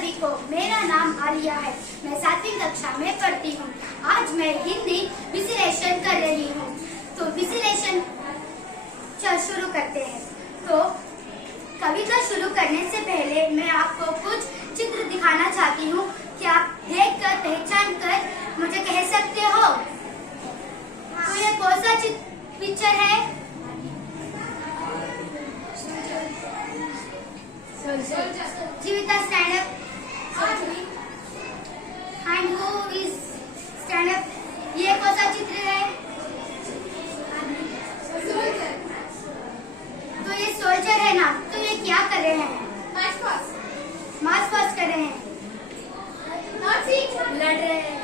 सभी को, मेरा नाम आलिया है। मैं 7वीं कक्षा में पढ़ती हूँ। आज मैं हिंदी विश्लेषण कर रही हूँ। तो विश्लेषण शुरू करते हैं। तो कविता शुरू करने से पहले मैं आपको कुछ चित्र दिखाना चाहती हूँ कि आप देखकर पहचान कर मुझे कह सकते हो। तो ये कौन सा पिक्चर है? जीविता stand up. And who is stand up? ये कौन सा चित्र है? तो ये सोल्जर है ना। तो ये क्या कर रहे हैं? मार्च पास्ट कर रहे हैं। लड़ रहे हैं।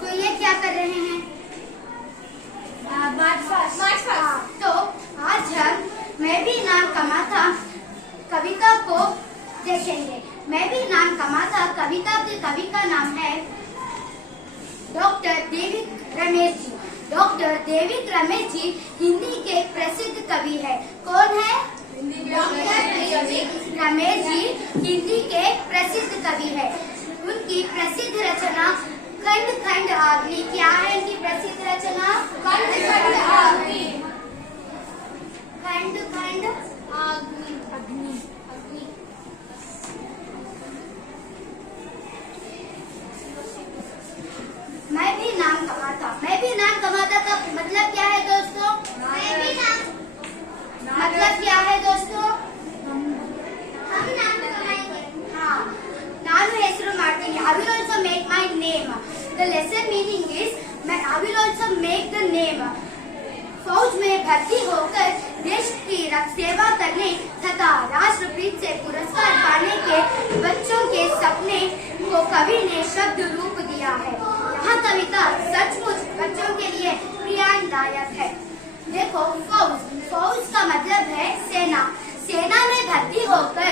तो ये क्या कर रहे हैं? March past. तो आज हम मैं भी नाम कमाता कविता को देखेंगे। मैं भी नाम कमाता कविता के कवि का नाम है डॉक्टर देविक रमेश जी। डॉक्टर देविक रमेश जी हिंदी के प्रसिद्ध कवि है। कौन है? डॉक्टर देविक रमेश जी हिंदी के प्रसिद्ध कवि है। उनकी प्रसिद्ध रचना खंड खंड अग्नि। क्या है इनकी प्रसिद्ध रचना? खंड खंड अग्नि। खंड खंड अग्नि। मैं भी नाम कमाता। मैं भी नाम कमाता का मतलब क्या है दोस्तों? मैं भी नाम मतलब क्या है दोस्तों? हम नाम कमाएंगे। हाँ, ನಾನು ಹೆಸರು ಮಾಡ್ತೀನಿ। I will also make my name. The lesson meaning is I will also make the name. फौज में भर्ती होकर देश की सेवा करने तथा राष्ट्रपति से पुरस्कार पाने के बच्चों के सपने को कवि ने शब्द रूप दिया है। यह कविता सचमुच बच्चों के लिए प्रेरणादायक है। देखो, फौज का मतलब है सेना। सेना में भर्ती होकर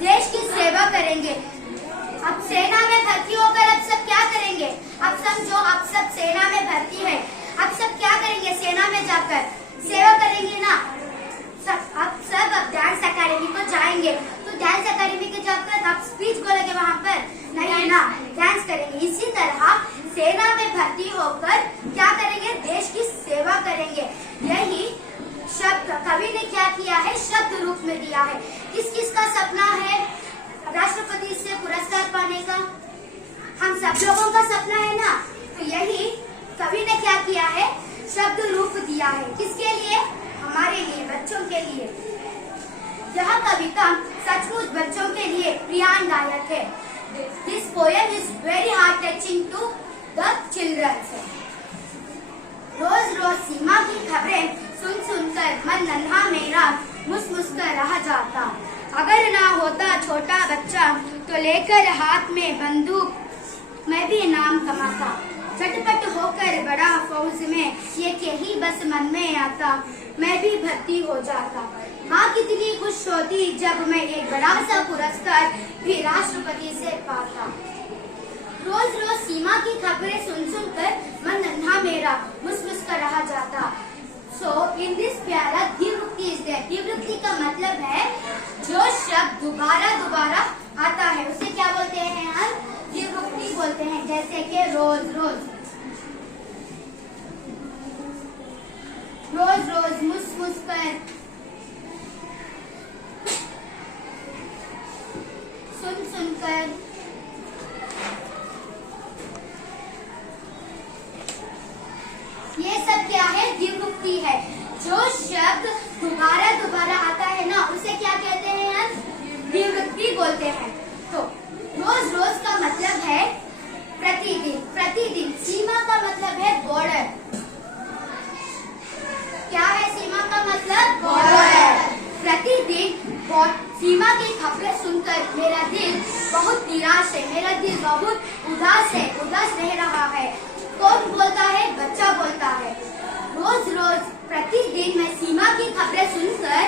देश की सेवा करेंगे। अब सेना में भर्ती होकर अब सब क्या करेंगे? अब समझो, अब सब सेना में भर्ती है। अब सब क्या करेंगे? सेना में जाकर सेवा करेंगे ना। सब डांस अकेडमी को जाएंगे। तो डांस अकेडमी के जाकर आप स्पीच बोलेंगे वहाँ पर? नहीं ना, डांस करेंगे। इसी तरह सेना में भर्ती होकर क्या करेंगे? देश की सेवा करेंगे। यही शब्द कवि ने क्या किया है? शब्द रूप में दिया है। किस किस का सपना है राष्ट्रपति से पुरस्कार पाने का? हम सब लोगों का सपना है ना। तो यही कवि ने क्या किया है? शब्द रूप दिया है। किसके लिए? हमारे लिए, बच्चों के लिए। यह कविता सचमुच बच्चों के लिए प्रेरणादायक है। This poem is very heart touching to the children. रोज रोज सीमा की खबरें सुन सुनकर मन नन्हा मेरा मुस्कुरा रह जाता। अगर ना होता छोटा बच्चा तो लेकर हाथ में बंदूक मैं भी नाम कमाता। झटपट होकर बड़ा फौज में ये यही बस मन में आता, मैं भी भर्ती हो जाता। माँ कितनी खुश होती जब मैं एक बड़ा सा पुरस्कार भी राष्ट्रपति से पाता। रोज रोज सीमा की खबरें सुन सुनकर मन नन्हा मेरा मुस्कुरा रह जाता। So in this प्यारा द्विवृत्ति is there। द्विवृत्ति का मतलब है जो शब्द दोबारा दोबारा आता है उसे क्या बोलते हैं? हम द्विवृत्ति बोलते हैं। जैसे कि रोज रोज, रोज रोज, मुस्कुर, सुन सुनकर, ये सब क्या है? द्विवृत्ति है। जो शब्द दोबारा दोबारा आता है ना उसे क्या कहते हैं? हम द्विवृत्ति बोलते हैं। तो रोज रोज का मतलब है प्रतिदिन। प्रतिदिन। सीमा का मतलब है बॉर्डर। क्या है सीमा का मतलब? बॉर्डर। प्रतिदिन सीमा की खबरें सुनकर मेरा दिल बहुत निराश है। मेरा दिल बहुत उदास है, उदास रह रहा है। कौन बोलता है? बच्चा बोलता है। रोज रोज प्रतिदिन मैं सीमा की खबरें सुनकर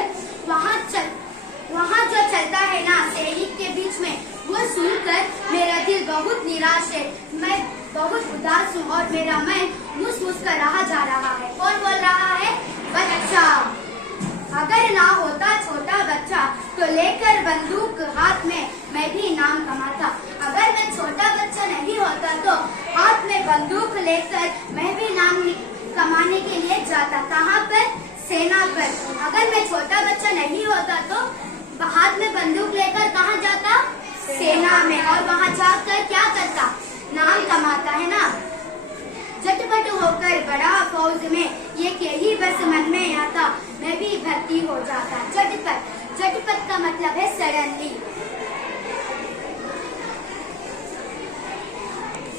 वहाँ जो चलता है ना सैनिक के बीच में, वो सुनकर मेरा दिल बहुत निराश है। मैं बहुत उदास हूँ और मेरा मन मुस्कुरा रहा जा रहा है। कौन बोल रहा है? बच्चा। अगर ना होता छोटा नाम कमाता। अगर मैं छोटा बच्चा नहीं होता तो हाथ में बंदूक लेकर मैं भी नाम कमाने के लिए जाता। कहाँ पर? सेना पर। अगर मैं छोटा बच्चा नहीं होता तो हाथ में बंदूक लेकर कहाँ जाता? सेना में। और वहाँ जाकर क्या करता? नाम कमाता, है ना। झटपट होकर बड़ा फौज में यही बस मन में आता, मैं भी भर्ती हो जाता। झटपट, झटपट का मतलब है सडनली।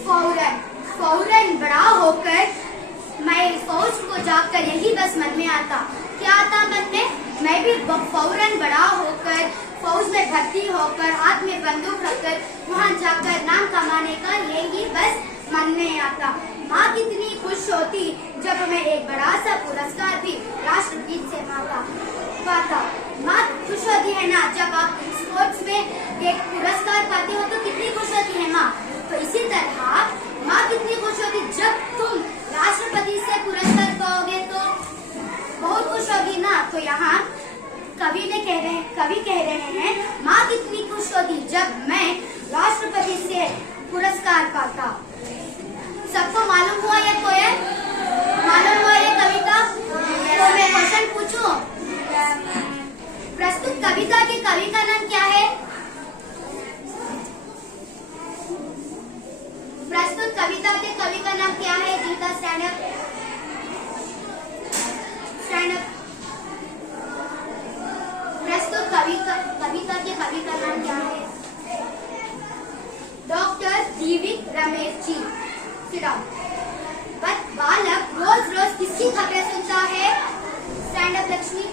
फौरन, फौरन बड़ा होकर मैं फौज को जाकर यही बस मन में आता। क्या आता मन में? मैं भी फौरन बड़ा होकर फौज में भर्ती होकर हाथ में बंदूक रखकर वहाँ जाकर नाम कमाने का यही बस मन में आता। माँ कितनी खुश होती जब मैं एक बड़ा सा पुरस्कार भी राष्ट्रगीत से पाता। माँ खुश होती है ना, जब आप स्पोर्ट्स में एक पुरस्कार पाते हो तो कितनी खुश होती है माँ। तो इसी तरह माँ कितनी खुश होती जब तुम राष्ट्रपति से पुरस्कार पाओगे तो बहुत खुश होगी ना। तो यहाँ कवि कह रहे हैं माँ कितनी खुश होती जब मैं राष्ट्रपति से पुरस्कार पाता। सबको मालूम हुआ ये पोएम? मालूम हुआ ये कविता? तो मैं क्वेश्चन पूछूं? प्रस्तुत कविता के कवि का नाम क्या है? प्रस्तुत कविता के कवि का नाम क्या है? जीता स्टैंड अप, स्टैंड अप। प्रस्तुत कविता के कवि का नाम क्या है? डॉक्टर जीविक रमेश जी। बालक रोज रोज किसकी खबरें सुनता है? Stand up Lakshmi.